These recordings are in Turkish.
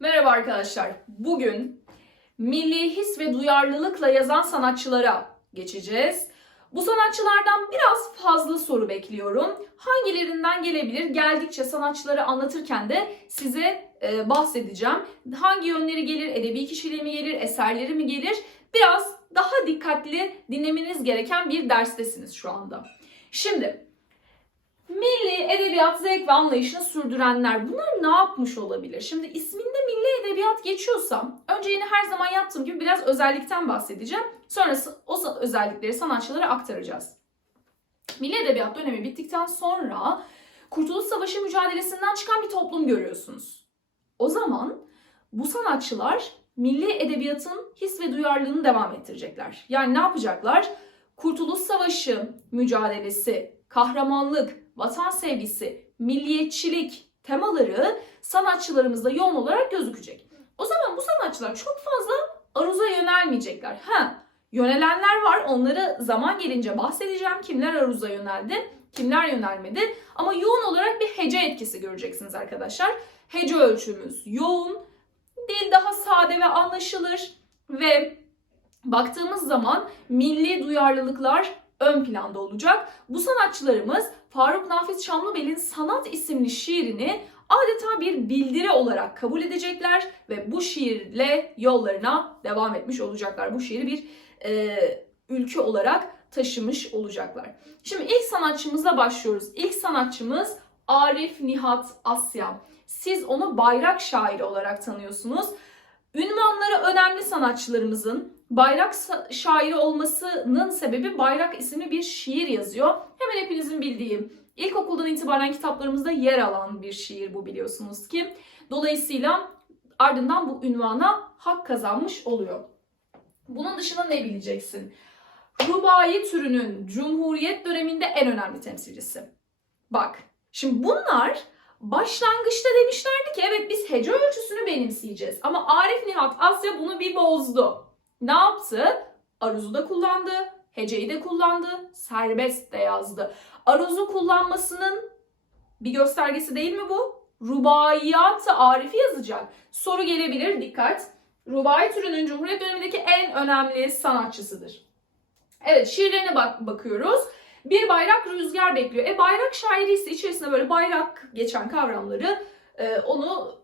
Merhaba arkadaşlar. Bugün milli his ve duyarlılıkla yazan sanatçılara geçeceğiz. Bu sanatçılardan biraz fazla soru bekliyorum. Hangilerinden gelebilir? Geldikçe sanatçıları anlatırken de size e, bahsedeceğim. Hangi yönleri gelir? Edebi kişiliği mi gelir? Eserleri mi gelir? Biraz daha dikkatli dinlemeniz gereken bir derstesiniz şu anda. Şimdi Milli edebiyat zevk ve anlayışını sürdürenler bunlar ne yapmış olabilir? Şimdi isminde edebiyat geçiyorsa önce yine her zaman yaptığım gibi biraz özellikten bahsedeceğim. Sonrası o özellikleri sanatçılara aktaracağız. Milli edebiyat dönemi bittikten sonra Kurtuluş Savaşı mücadelesinden çıkan bir toplum görüyorsunuz. O zaman bu sanatçılar milli edebiyatın his ve duyarlılığını devam ettirecekler. Yani ne yapacaklar? Kurtuluş Savaşı mücadelesi, kahramanlık, vatan sevgisi, milliyetçilik temaları sanatçılarımızda yoğun olarak gözükecek. O zaman bu sanatçılar çok fazla aruza yönelmeyecekler. Ha, yönelenler var. Onları zaman gelince bahsedeceğim. Kimler aruza yöneldi, kimler yönelmedi. Ama yoğun olarak bir hece etkisi göreceksiniz arkadaşlar. Hece ölçümüz yoğun, dil daha sade ve anlaşılır ve baktığımız zaman milli duyarlılıklar ön planda olacak. Bu sanatçılarımız Faruk Nafiz Şamlıbel'in Sanat isimli şiirini adeta bir bildiri olarak kabul edecekler ve bu şiirle yollarına devam etmiş olacaklar. Bu şiiri bir e, ülke olarak taşımış olacaklar. Şimdi ilk sanatçımızla başlıyoruz. İlk sanatçımız Arif Nihat Asya. Siz onu bayrak şairi olarak tanıyorsunuz. Ünvanları önemli sanatçılarımızın bayrak şairi olmasının sebebi Bayrak isimli bir şiir yazıyor. Hemen hepinizin bildiği, ilkokuldan itibaren kitaplarımızda yer alan bir şiir bu biliyorsunuz ki. Dolayısıyla ardından bu ünvana hak kazanmış oluyor. Bunun dışında ne bileceksin? Rubai türünün Cumhuriyet döneminde en önemli temsilcisi. Bak, şimdi bunlar başlangıçta demişlerdi ki evet biz hece ölçüsünü benimseyeceğiz. Ama Arif Nihat Asya bunu bir bozdu. Ne yaptı? Aruzu da kullandı, heceyi de kullandı, serbest de yazdı. Aruzu kullanmasının bir göstergesi değil mi bu? Rubaiyat-ı Arif'i yazacak. Soru gelebilir, dikkat. Rubai türünün Cumhuriyet dönemindeki en önemli sanatçısıdır. Evet, şiirlerine bak bakıyoruz. Bir bayrak rüzgar bekliyor. E bayrak şairi ise içerisinde böyle bayrak geçen kavramları e, onu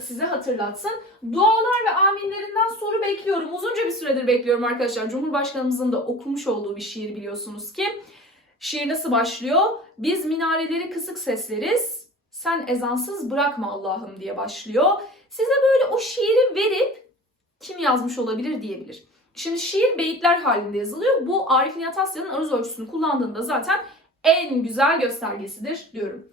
size hatırlatsın. Dualar ve aminlerinden soru bekliyorum. Uzunca bir süredir bekliyorum arkadaşlar. Cumhurbaşkanımızın da okumuş olduğu bir şiir biliyorsunuz ki. Şiir nasıl başlıyor? Biz minareleri kısık sesleriz. Sen ezansız bırakma Allah'ım diye başlıyor. Size böyle o şiiri verip kim yazmış olabilir diyebilir. Şimdi şiir beyitler halinde yazılıyor. Bu Arif Nihat Asya'nın aruz ölçüsünü kullandığında zaten en güzel göstergesidir diyorum.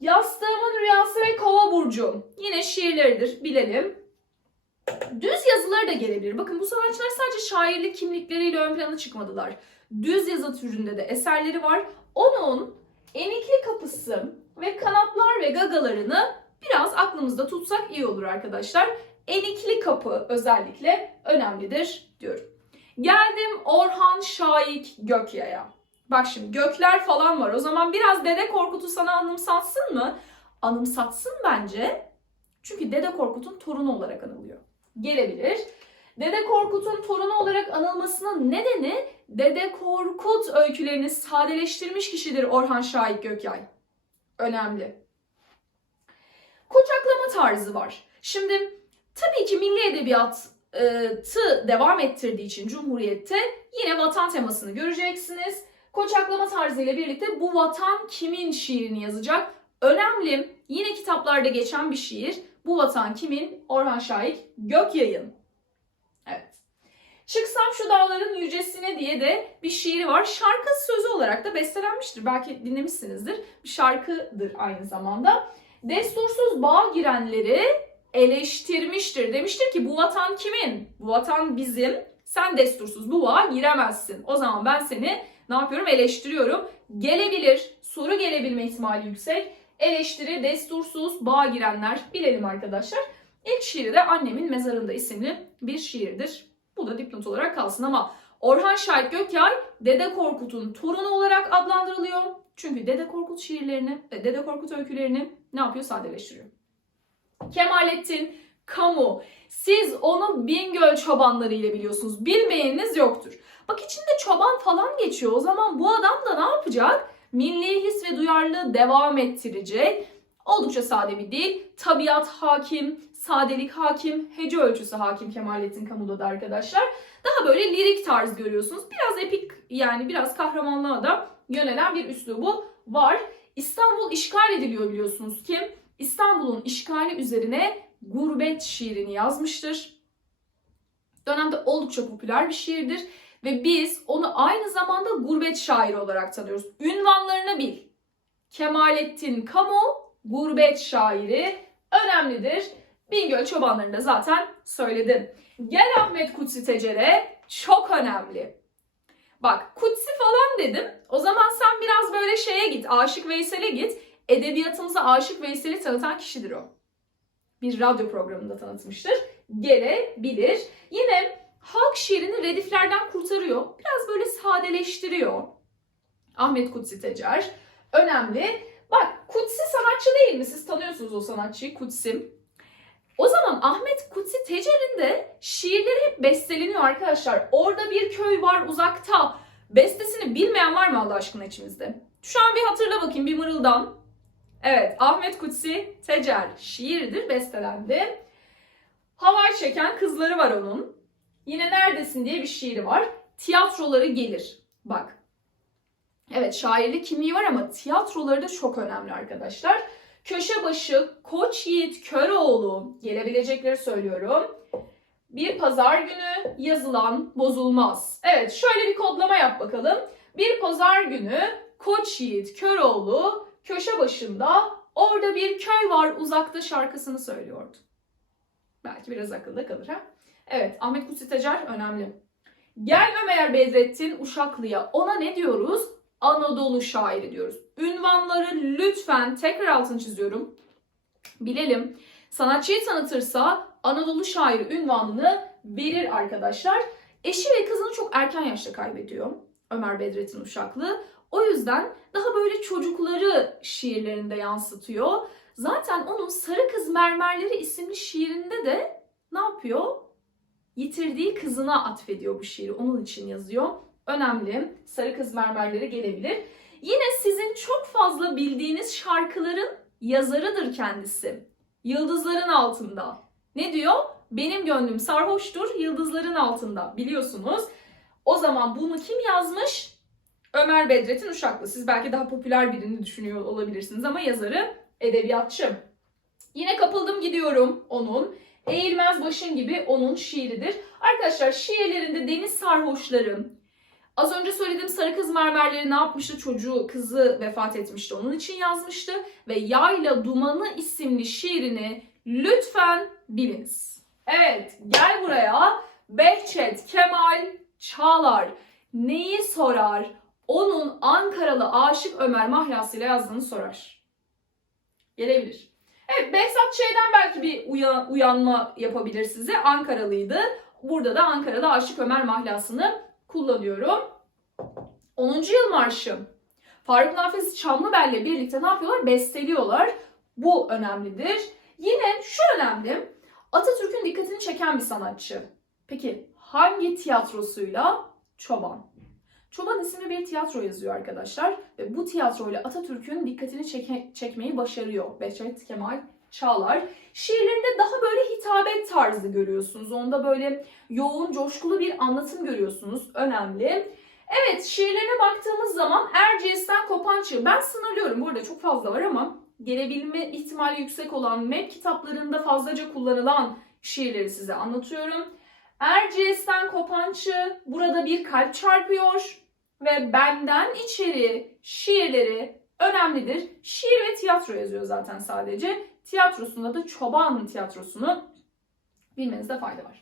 Yastığımın rüyası ve kova burcum. Yine şiirleridir bilelim. Düz yazıları da gelebilir. Bakın bu sanatçılar sadece şairlik kimlikleriyle ön plana çıkmadılar. Düz yazı türünde de eserleri var. Onun enikli kapısı ve kanatlar ve gagalarını biraz aklımızda tutsak iyi olur arkadaşlar. Enikli kapı özellikle önemlidir diyorum. Geldim Orhan Şahik Gökya'ya. Bak şimdi gökler falan var. O zaman biraz Dede Korkut'u sana anımsatsın mı? Anımsatsın bence. Çünkü Dede Korkut'un torunu olarak anılıyor. Gelebilir. Dede Korkut'un torunu olarak anılmasının nedeni Dede Korkut öykülerini sadeleştirmiş kişidir Orhan Şahik Gökyay. Önemli. Koçaklama tarzı var. Şimdi tabii ki milli edebiyatı devam ettirdiği için Cumhuriyet'te yine vatan temasını göreceksiniz. Koçaklama tarzıyla birlikte bu vatan kimin şiirini yazacak? Önemli. Yine kitaplarda geçen bir şiir. Bu vatan kimin? Orhan Şahik Gökyayın. Çıksam şu dağların yücesine diye de bir şiiri var. Şarkı sözü olarak da bestelenmiştir. Belki dinlemişsinizdir. Bir şarkıdır aynı zamanda. Destursuz bağ girenleri eleştirmiştir. Demiştir ki bu vatan kimin? Bu vatan bizim. Sen destursuz bu bağa giremezsin. O zaman ben seni ne yapıyorum? Eleştiriyorum. Gelebilir. Soru gelebilme ihtimali yüksek. Eleştiri, destursuz, bağa girenler bilelim arkadaşlar. İlk şiiri de Annemin Mezarında isimli bir şiirdir. Bu da dipnot olarak kalsın ama Orhan Şahit Gökyay Dede Korkut'un torunu olarak adlandırılıyor. Çünkü Dede Korkut şiirlerini, e, Dede Korkut öykülerini ne yapıyor? Sadeleştiriyor. Kemalettin Kamu. Siz onu Bingöl çobanları ile biliyorsunuz. Bilmeyeniniz yoktur. Bak içinde çoban falan geçiyor. O zaman bu adam da ne yapacak? Milli his ve duyarlılığı devam ettirecek. Oldukça sade bir dil. Tabiat hakim, sadelik hakim, hece ölçüsü hakim Kemalettin Kamu'da da arkadaşlar. Daha böyle lirik tarz görüyorsunuz. Biraz epik yani biraz kahramanlığa da yönelen bir üslubu var. İstanbul işgal ediliyor biliyorsunuz ki. İstanbul'un işgali üzerine Gurbet şiirini yazmıştır. Dönemde oldukça popüler bir şiirdir ve biz onu aynı zamanda gurbet şairi olarak tanıyoruz. Ünvanlarını bil. Kemalettin Kamu, gurbet şairi önemlidir. Bingöl çobanlarını da zaten söyledim. Gel Ahmet Kutsi Tecer'e çok önemli. Bak Kutsi falan dedim. O zaman sen biraz böyle şeye git. Aşık Veysel'e git. Edebiyatımıza Aşık Veysel'i tanıtan kişidir o. Bir radyo programında tanıtmıştır. Gelebilir. Yine halk şiirini rediflerden kurtarıyor. Biraz böyle sadeleştiriyor. Ahmet Kutsi Tecer. Önemli. Bak Kutsi sanatçı değil mi? Siz tanıyorsunuz o sanatçıyı Kutsi. O zaman Ahmet Kutsi Tecer'in de şiirleri hep besteleniyor arkadaşlar. Orada bir köy var uzakta. Bestesini bilmeyen var mı Allah aşkına içimizde? Şu an bir hatırla bakayım bir mırıldan. Evet Ahmet Kutsi Tecer şiirdir bestelendi. Havay çeken kızları var onun. Yine Neredesin diye bir şiiri var. Tiyatroları gelir. Bak. Evet şairlik kimliği var ama tiyatroları da çok önemli arkadaşlar. Köşebaşı, Koç Yiğit, Köroğlu gelebilecekleri söylüyorum. Bir pazar günü yazılan bozulmaz. Evet şöyle bir kodlama yap bakalım. Bir pazar günü Koç Yiğit, Köroğlu köşe başında orada bir köy var uzakta şarkısını söylüyordu. Belki biraz akılda kalır ha. Evet Ahmet Kutsi Tecer önemli. Gel Ömer Bedrettin Uşaklı'ya ona ne diyoruz? Anadolu şairi diyoruz. Ünvanları lütfen tekrar altını çiziyorum. Bilelim. Sanatçıyı tanıtırsa Anadolu şairi ünvanını verir arkadaşlar. Eşi ve kızını çok erken yaşta kaybediyor Ömer Bedrettin Uşaklı. O yüzden daha böyle çocukları şiirlerinde yansıtıyor. Zaten onun Sarı Kız Mermerleri isimli şiirinde de ne yapıyor? Yitirdiği kızına atfediyor bu şiiri. Onun için yazıyor. Önemli. Sarı Kız Mermerleri gelebilir. Yine sizin çok fazla bildiğiniz şarkıların yazarıdır kendisi. Yıldızların altında. Ne diyor? Benim gönlüm sarhoştur yıldızların altında. Biliyorsunuz. O zaman bunu kim yazmış? Ömer Bedrettin Uşaklı. Siz belki daha popüler birini düşünüyor olabilirsiniz ama yazarı edebiyatçı. Yine kapıldım gidiyorum onun. Eğilmez başın gibi onun şiiridir. Arkadaşlar şiirlerinde deniz sarhoşları, az önce söylediğim sarı kız mermerleri ne yapmıştı? Çocuğu, kızı vefat etmişti. Onun için yazmıştı. Ve Yayla Dumanı isimli şiirini lütfen biliniz. Evet gel buraya. Behçet Kemal Çağlar neyi sorar? Onun Ankaralı Aşık Ömer mahlasıyla yazdığını sorar. Gelebilir. Evet Behzat Ç'den belki bir uya- uyanma yapabilir size. Ankaralıydı. Burada da Ankaralı Aşık Ömer mahlasını kullanıyorum. 10. yıl marşı. Faruk Nafiz Çamlıbel'le birlikte ne yapıyorlar? Besteliyorlar. Bu önemlidir. Yine şu önemli. Atatürk'ün dikkatini çeken bir sanatçı. Peki hangi tiyatrosuyla? Çoban. Çoban isimli bir tiyatro yazıyor arkadaşlar. Ve bu tiyatroyla Atatürk'ün dikkatini çeke- çekmeyi başarıyor. Behçet Kemal Çağlar. Şiirlerinde daha böyle hitabet tarzı görüyorsunuz. Onda böyle yoğun, coşkulu bir anlatım görüyorsunuz. Önemli. Evet şiirlerine baktığımız zaman Erciyes'ten kopan çığ. Ben sınırlıyorum. Burada çok fazla var ama gelebilme ihtimali yüksek olan MEP kitaplarında fazlaca kullanılan şiirleri size anlatıyorum. Erciyes'ten kopan çığ, burada bir kalp çarpıyor ve benden içeri şiirleri önemlidir. Şiir ve tiyatro yazıyor zaten sadece. Tiyatrosunda da Çoban Tiyatrosu'nu bilmenizde fayda var.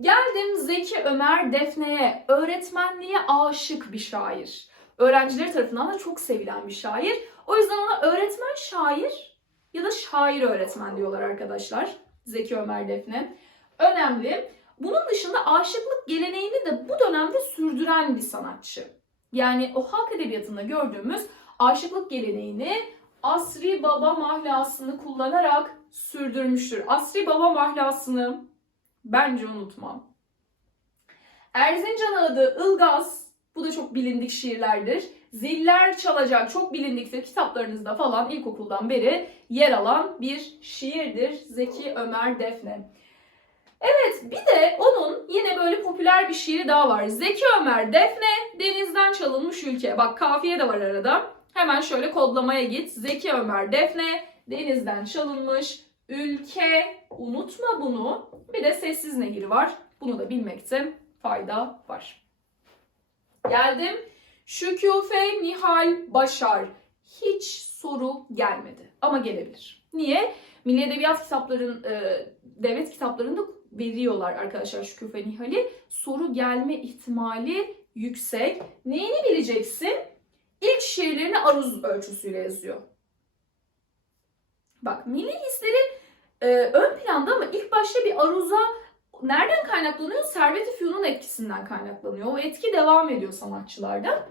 Geldim Zeki Ömer Defne'ye. Öğretmenliğe aşık bir şair. Öğrencileri tarafından da çok sevilen bir şair. O yüzden ona öğretmen şair ya da şair öğretmen diyorlar arkadaşlar. Zeki Ömer Defne. Önemli. Bunun dışında aşıklık geleneğini de bu dönemde sürdüren bir sanatçı. Yani o halk edebiyatında gördüğümüz aşıklık geleneğini asri baba mahlasını kullanarak sürdürmüştür. Asri baba mahlasını bence unutmam. Erzincan adı Ilgaz, bu da çok bilindik şiirlerdir. Ziller çalacak çok bilindiktir kitaplarınızda falan ilkokuldan beri yer alan bir şiirdir. Zeki Ömer Defne. Evet bir de onun yine böyle popüler bir şiiri daha var. Zeki Ömer Defne denizden çalınmış ülke. Bak kafiye de var arada. Hemen şöyle kodlamaya git. Zeki Ömer Defne denizden çalınmış ülke. Unutma bunu. Bir de sessiz nehir var. Bunu da bilmekte fayda var. Geldim. Şüküfe Nihal Başar. Hiç soru gelmedi ama gelebilir. Niye? Milli Edebiyat kitapların, e, devlet kitaplarında veriyorlar arkadaşlar Şüküfe Nihal'i. Soru gelme ihtimali yüksek. Neyini bileceksin? İlk şiirlerini aruz ölçüsüyle yazıyor. Bak milli hisleri e, ön planda ama ilk başta bir aruza nereden kaynaklanıyor? Servet-i Fünun etkisinden kaynaklanıyor. O etki devam ediyor sanatçılarda.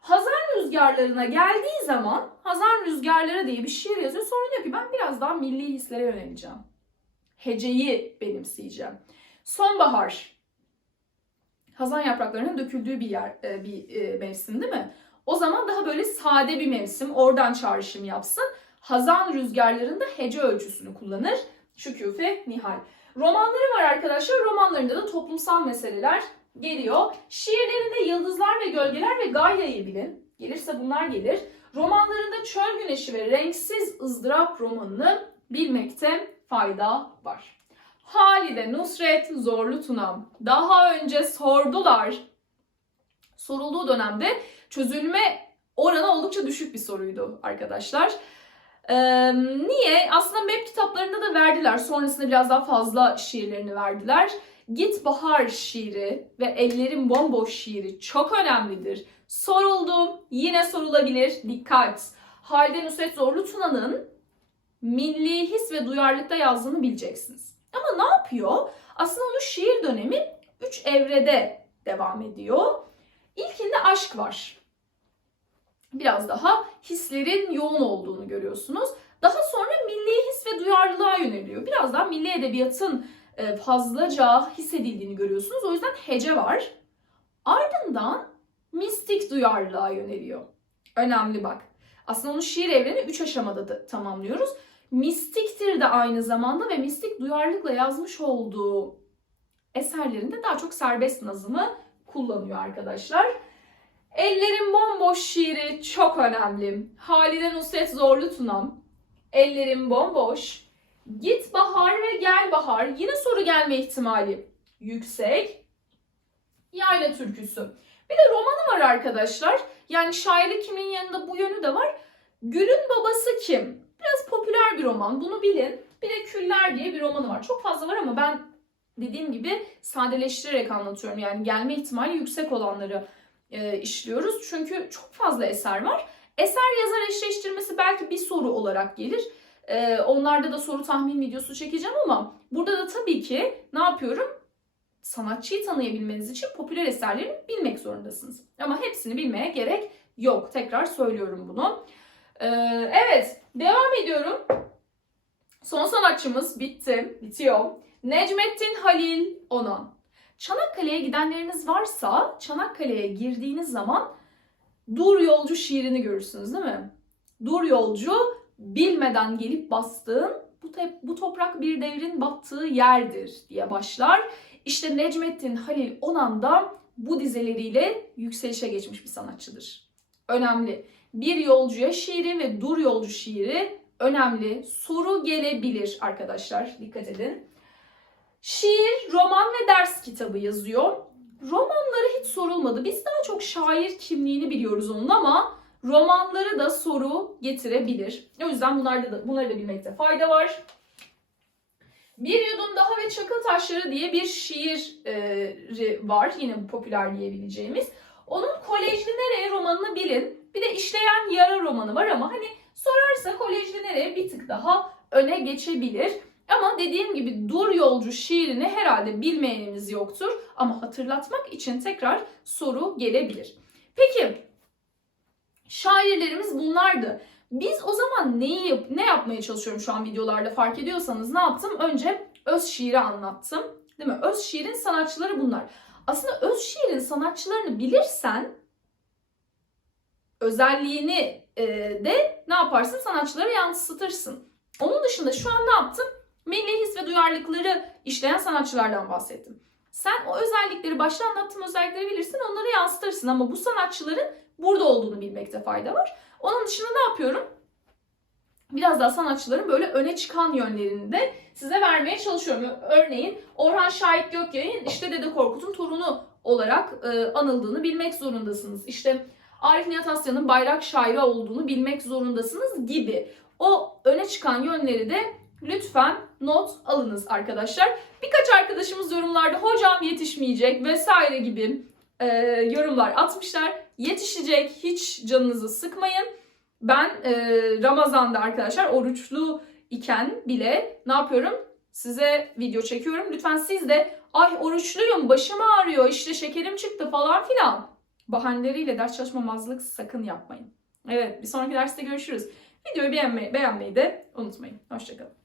Hazan rüzgarlarına geldiği zaman Hazan rüzgarları diye bir şiir yazıyor. Sonra diyor ki ben biraz daha milli hislere yöneleceğim. Heceyi benimseyeceğim. Sonbahar. Hazan yapraklarının döküldüğü bir yer, e, bir e, mevsim değil mi? O zaman daha böyle sade bir mevsim. Oradan çağrışım yapsın. Hazan rüzgarlarında hece ölçüsünü kullanır. Şüküfe Nihal. Romanları var arkadaşlar. Romanlarında da toplumsal meseleler geliyor. Şiirlerinde yıldızlar ve gölgeler ve Galya'yı bilin. Gelirse bunlar gelir. Romanlarında çöl güneşi ve renksiz ızdırap romanını bilmekte fayda var. Halide Nusret Zorlu Tunam. Daha önce sordular. Sorulduğu dönemde çözülme oranı oldukça düşük bir soruydu arkadaşlar. Ee, niye? Aslında MEP kitaplarında da verdiler. Sonrasında biraz daha fazla şiirlerini verdiler. Git Bahar şiiri ve Ellerim Bomboş şiiri çok önemlidir. Soruldu, yine sorulabilir. Dikkat! Halide Nusret Zorlu Tuna'nın milli his ve duyarlılıkta yazdığını bileceksiniz. Ama ne yapıyor? Aslında onun şiir dönemi 3 evrede devam ediyor. İlkinde aşk var. Biraz daha hislerin yoğun olduğunu görüyorsunuz. Daha sonra milli his ve duyarlılığa yöneliyor. Biraz daha milli edebiyatın e, fazlaca hissedildiğini görüyorsunuz. O yüzden hece var. Ardından mistik duyarlılığa yöneliyor. Önemli bak. Aslında onun şiir evreni 3 aşamada da tamamlıyoruz. Mistiktir de aynı zamanda ve mistik duyarlılıkla yazmış olduğu eserlerinde daha çok serbest nazımı kullanıyor arkadaşlar. Ellerim bomboş şiiri çok önemli. Halide Nusret Zorlu Tunam. Ellerim bomboş. Git bahar ve gel bahar. Yine soru gelme ihtimali yüksek. Yayla türküsü. Bir de romanı var arkadaşlar. Yani şairlik kimin yanında bu yönü de var. Gül'ün babası kim? Biraz popüler bir roman. Bunu bilin. Bir de Küller diye bir romanı var. Çok fazla var ama ben dediğim gibi sadeleştirerek anlatıyorum. Yani gelme ihtimali yüksek olanları e, işliyoruz. Çünkü çok fazla eser var. Eser yazar eşleştirmesi belki bir soru olarak gelir. E, onlarda da soru tahmin videosu çekeceğim ama burada da tabii ki ne yapıyorum? Sanatçıyı tanıyabilmeniz için popüler eserlerini bilmek zorundasınız. Ama hepsini bilmeye gerek yok. Tekrar söylüyorum bunu. E, evet, devam ediyorum. Son sanatçımız bitti, bitiyor. Necmettin Halil Onan. Çanakkale'ye gidenleriniz varsa Çanakkale'ye girdiğiniz zaman Dur Yolcu şiirini görürsünüz değil mi? Dur Yolcu bilmeden gelip bastığın bu, te- bu toprak bir devrin battığı yerdir diye başlar. İşte Necmettin Halil Onan da bu dizeleriyle yükselişe geçmiş bir sanatçıdır. Önemli. Bir yolcuya şiiri ve dur yolcu şiiri önemli. Soru gelebilir arkadaşlar. Dikkat edin. Şiir, roman ve ders kitabı yazıyor. Romanları hiç sorulmadı. Biz daha çok şair kimliğini biliyoruz onun ama romanları da soru getirebilir. O yüzden bunlarda da, bunları da bilmekte fayda var. Bir Yudum Daha ve Çakıl Taşları diye bir şiiri var. Yine popüler diyebileceğimiz. Onun Kolejli Nereye romanını bilin. Bir de İşleyen Yara romanı var ama hani sorarsa Kolejli Nereye bir tık daha öne geçebilir. Ama dediğim gibi Dur Yolcu şiirini herhalde bilmeyenimiz yoktur. Ama hatırlatmak için tekrar soru gelebilir. Peki şairlerimiz bunlardı. Biz o zaman neyi ne yapmaya çalışıyorum şu an videolarda fark ediyorsanız ne yaptım? Önce öz şiiri anlattım. Değil mi? Öz şiirin sanatçıları bunlar. Aslında öz şiirin sanatçılarını bilirsen özelliğini de ne yaparsın? Sanatçılara yansıtırsın. Onun dışında şu an ne yaptım? Milli his ve duyarlılıkları işleyen sanatçılardan bahsettim. Sen o özellikleri, başta anlattığım özellikleri bilirsin, onları yansıtırsın ama bu sanatçıların burada olduğunu bilmekte fayda var. Onun dışında ne yapıyorum? Biraz daha sanatçıların böyle öne çıkan yönlerini de size vermeye çalışıyorum. Örneğin Orhan Şahit Gökyay'ın işte Dede Korkut'un torunu olarak e, anıldığını bilmek zorundasınız. İşte Arif Nihat Asya'nın bayrak şairi olduğunu bilmek zorundasınız gibi. O öne çıkan yönleri de lütfen not alınız arkadaşlar. Birkaç arkadaşımız yorumlarda hocam yetişmeyecek vesaire gibi e, yorumlar atmışlar. Yetişecek hiç canınızı sıkmayın. Ben e, Ramazan'da arkadaşlar oruçlu iken bile ne yapıyorum? Size video çekiyorum. Lütfen siz de ay oruçluyum başım ağrıyor işte şekerim çıktı falan filan. Bahaneleriyle ders çalışmamazlık sakın yapmayın. Evet bir sonraki derste görüşürüz. Videoyu beğenmeyi, beğenmeyi de unutmayın. Hoşçakalın.